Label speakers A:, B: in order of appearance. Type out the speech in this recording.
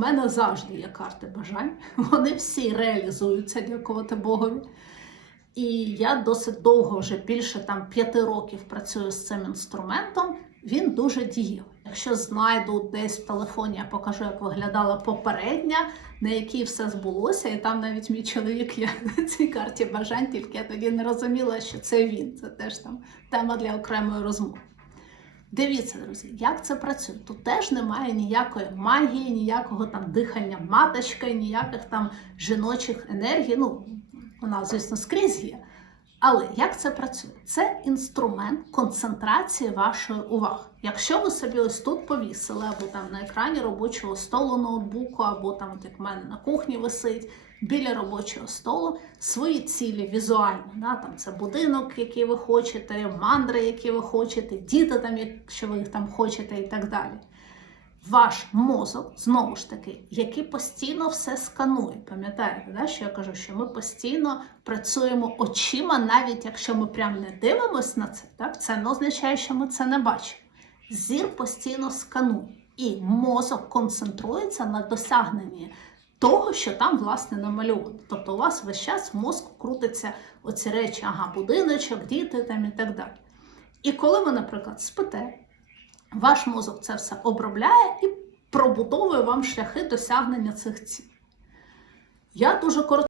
A: У мене завжди є карти бажань. Вони всі реалізуються, дякувати Богові. І я досить довго, вже більше там п'яти років працюю з цим інструментом. Він дуже дієвий. Якщо знайду десь в телефоні, я покажу, як виглядала попередня, на якій все збулося, і там навіть мій чоловік є на цій карті бажань, тільки я тоді не розуміла, що це він. Це теж там тема для окремої розмови. Дивіться, друзі, як це працює. Тут теж немає ніякої магії, ніякого там дихання маточки, ніяких там жіночих енергій. Ну, вона, звісно, скрізь є. Але як це працює? Це інструмент концентрації вашої уваги. Якщо ви собі ось тут повісили, або там на екрані робочого столу ноутбуку, або там, от як в мене на кухні висить, біля робочого столу, свої цілі візуально, да, там це будинок, який ви хочете, мандри, які ви хочете, діти, там, якщо ви їх там хочете, і так далі. Ваш мозок, знову ж таки, який постійно все сканує. Пам'ятаєте, да, що я кажу, що ми постійно працюємо очима, навіть якщо ми прям не дивимося на це, так, це не означає, що ми це не бачимо. Зір постійно сканує, і мозок концентрується на досягненні того, що там власне намальовано. Тобто у вас весь час в мозку крутиться оці речі, ага, будиночок, діти там і так далі. І коли ви, наприклад, спите, ваш мозок це все обробляє і пробудовує вам шляхи досягнення цих цілей. Я дуже коротко.